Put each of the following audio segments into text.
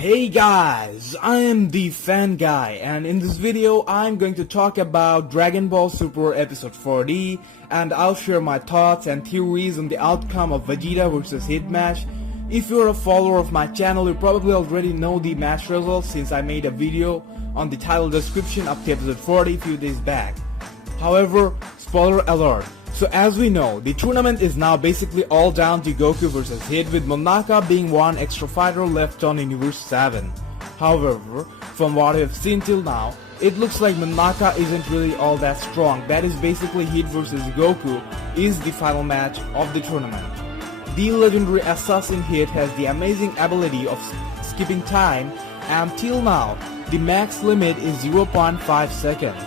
Hey guys, I am the Fan Guy, and in this video I'm going to talk about Dragon Ball Super episode 40, and I'll share my thoughts and theories on the outcome of Vegeta vs Hit match. If you're a follower of my channel, you probably already know the match results since I made a video on the title description of the episode 40 a few days back. However, spoiler alert. So as we know, the tournament is now basically all down to Goku vs Hit, with Monaka being one extra fighter left on Universe 7. However, from what we have seen till now, it looks like Monaka isn't really all that strong. That is basically Hit vs Goku is the final match of the tournament. The legendary assassin Hit has the amazing ability of skipping time, and till now, the max limit is 0.5 seconds.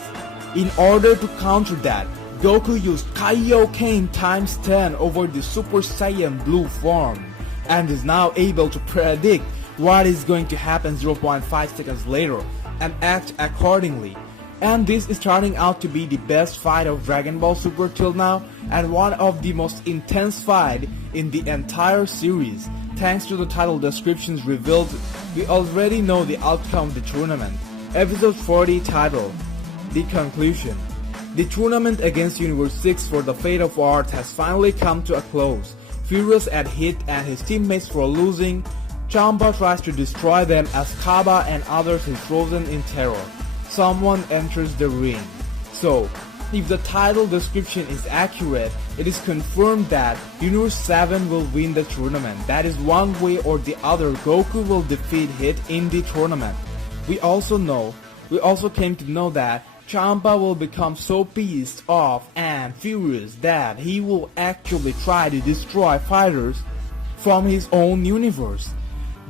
In order to counter that, Goku used Kaioken times 10 over the Super Saiyan Blue form, and is now able to predict what is going to happen 0.5 seconds later and act accordingly. And this is turning out to be the best fight of Dragon Ball Super till now, and one of the most intense fight in the entire series. Thanks to the title descriptions revealed, we already know the outcome of the tournament. Episode 40 title, The Conclusion. The tournament against Universe 6 for the Fate of Earth has finally come to a close. Furious at Hit and his teammates for losing, Champa tries to destroy them as Kaba and others is frozen in terror. Someone enters the ring. So, if the title description is accurate, it is confirmed that Universe 7 will win the tournament. That is, one way or the other, Goku will defeat Hit in the tournament. We also came to know that Champa will become so pissed off and furious that he will actually try to destroy fighters from his own universe.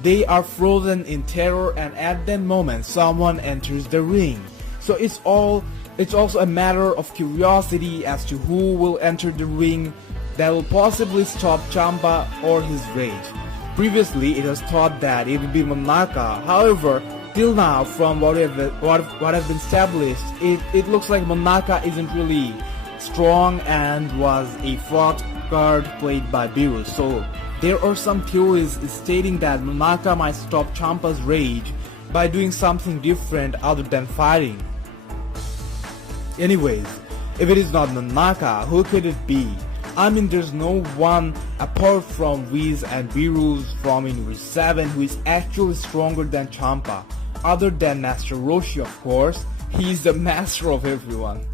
They are frozen in terror, and at that moment someone enters the ring. So it's also a matter of curiosity as to who will enter the ring that will possibly stop Champa or his rage. Previously it was thought that it would be Monaka. However, till now, from what has been established, it looks like Monaka isn't really strong and was a fraud card played by Beerus. So there are some theories stating that Monaka might stop Champa's rage by doing something different other than fighting. Anyways, if it is not Monaka, who could it be? I mean, there's no one apart from Whis and Beerus from Universe 7 who is actually stronger than Champa. Other than Master Roshi, of course. He's the master of everyone.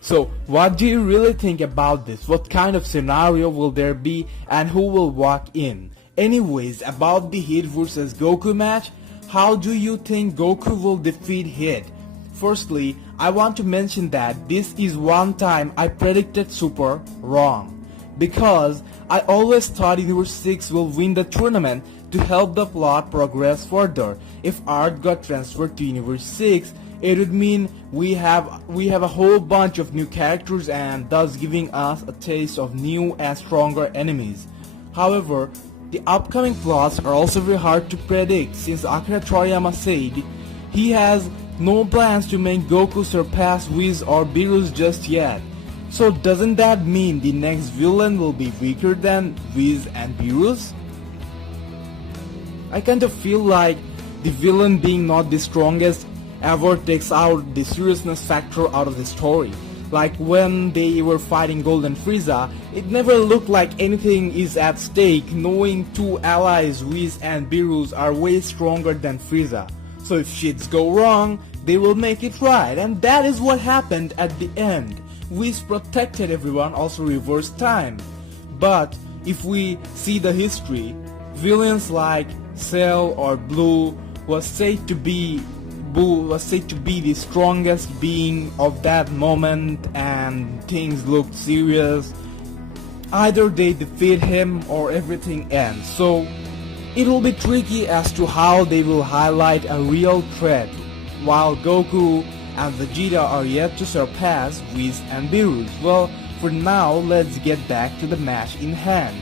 So, what do you really think about this? What kind of scenario will there be, and who will walk in? Anyways, about the Hit vs Goku match, how do you think Goku will defeat Hit? Firstly, I want to mention that this is one time I predicted Super wrong, because I always thought Universe 6 will win the tournament to help the plot progress further. If Earth got transferred to Universe 6, it would mean we have a whole bunch of new characters, and thus giving us a taste of new and stronger enemies. However, the upcoming plots are also very hard to predict, since Akira Toriyama said he has no plans to make Goku surpass Whis or Beerus just yet. So doesn't that mean the next villain will be weaker than Whis and Beerus? I kind of feel like the villain being not the strongest ever takes out the seriousness factor out of the story. Like when they were fighting Golden Frieza, it never looked like anything is at stake, knowing two allies, Whis and Beerus, are way stronger than Frieza. So if shits go wrong, they will make it right, and that is what happened at the end. Whis protected everyone, also reversed time. But if we see the history, villains like Cell or Blue was said to be the strongest being of that moment, and things looked serious. Either they defeat him or everything ends. So it will be tricky as to how they will highlight a real threat, while Goku and Vegeta are yet to surpass Whis and Beerus. Well, for now, let's get back to the match in hand.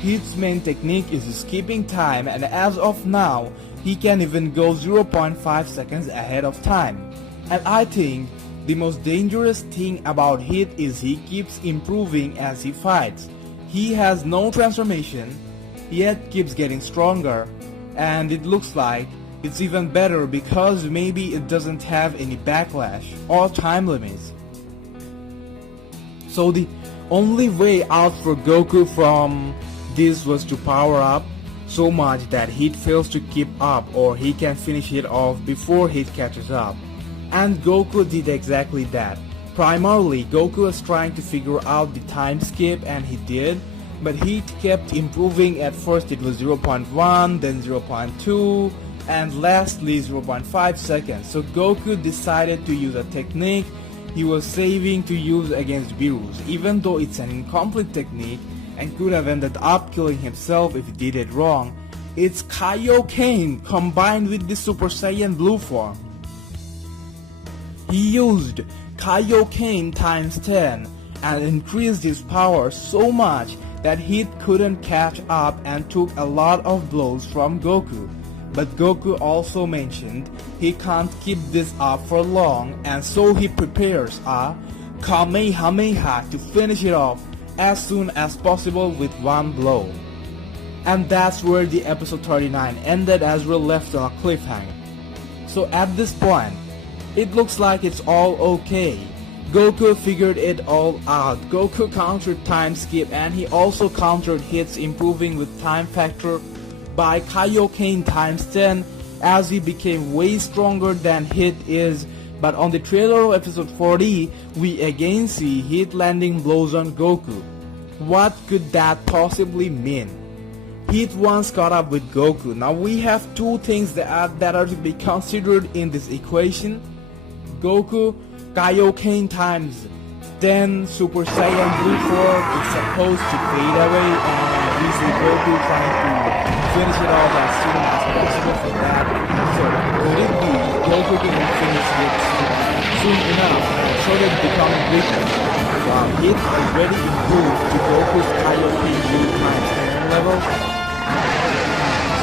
Hit's main technique is skipping time, and as of now, he can even go 0.5 seconds ahead of time. And I think the most dangerous thing about Hit is he keeps improving as he fights. He has no transformation, yet keeps getting stronger, and it looks like it's even better because maybe it doesn't have any backlash or time limits. So the only way out for Goku from this was to power up so much that Heat fails to keep up, or he can finish it off before Heat catches up. And Goku did exactly that. Primarily, Goku was trying to figure out the time skip, and he did, but Heat kept improving. At first it was 0.1, then 0.2, and lastly 0.5 seconds. So Goku decided to use a technique he was saving to use against Beerus, even though it's an incomplete technique and could have ended up killing himself if he did it wrong. It's Kaioken combined with the Super Saiyan Blue form. He used Kaioken times 10 and increased his power so much that Heat couldn't catch up and took a lot of blows from Goku. But Goku also mentioned he can't keep this up for long, and so he prepares a Kamehameha to finish it off as soon as possible with one blow. And that's where the episode 39 ended, as we're left on a cliffhanger. So at this point, it looks like it's all okay. Goku figured it all out. Goku countered time skip, and he also countered hits, improving with time factor by Kaioken times 10 as he became way stronger than Hit is. But on the trailer of episode 40, we again see Hit landing blows on Goku. What could that possibly mean? Hit once caught up with Goku. Now we have two things that are to be considered in this equation. Goku Kaioken times 10 Super Saiyan Blue form is supposed to fade away, and we see Goku trying to finish it off as soon as possible for that. So could it be Goku can finish it soon enough and sort of becoming weaker, while Hit already improved to Goku's Kaioken Blue times 10 level?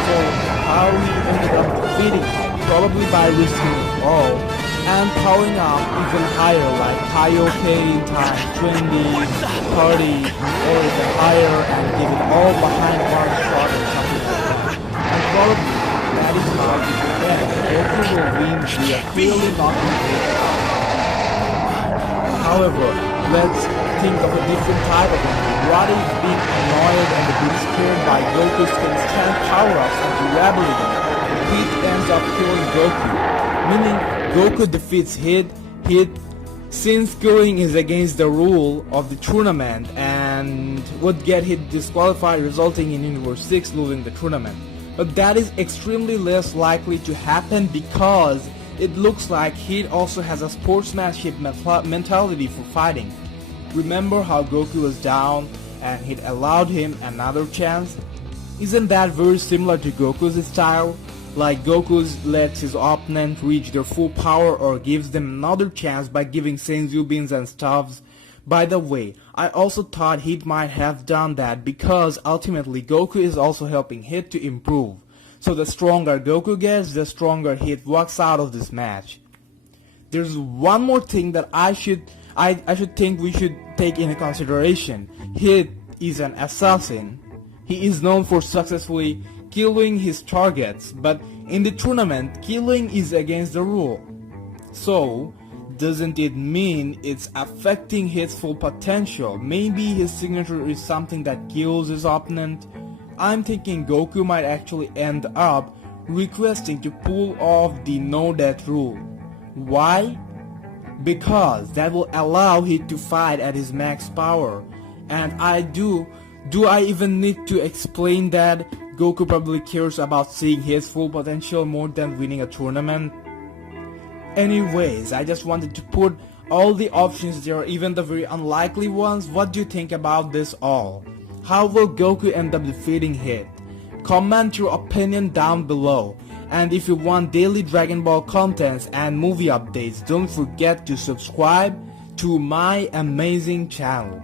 So how he ended up defeating him? Probably by risking it all and powering up even higher, like Kaioken times 20, 30, or even higher, and give it all behind one shot or something like that. And probably that is how it will end. Goku will win via clearly knocking it out. However, let's think of a different type of ending. What if being annoyed and being scared by Goku's constant power-ups and durability, Hit ends up killing Goku, meaning Goku defeats Hit, since killing is against the rule of the tournament and would get Hit disqualified, resulting in Universe 6 losing the tournament. But that is extremely less likely to happen because it looks like Hit also has a sportsmanship mentality for fighting. Remember how Goku was down and Hit allowed him another chance? Isn't that very similar to Goku's style? Like Goku lets his opponent reach their full power or gives them another chance by giving Senzu beans and stuffs. By the way, I also thought Hit might have done that because ultimately Goku is also helping Hit to improve. So the stronger Goku gets, the stronger Hit walks out of this match. There's one more thing that I should think we should take into consideration. Hit is an assassin. He is known for successfully killing his targets, but in the tournament, killing is against the rule. So, doesn't it mean it's affecting his full potential? Maybe his signature is something that kills his opponent. I'm thinking Goku might actually end up requesting to pull off the no death rule. Why? Because that will allow him to fight at his max power. And do I even need to explain that? Goku probably cares about seeing his full potential more than winning a tournament. Anyways, I just wanted to put all the options there, even the very unlikely ones. What do you think about this all? How will Goku end up defeating Hit? Comment your opinion down below. And if you want daily Dragon Ball contents and movie updates, don't forget to subscribe to my amazing channel.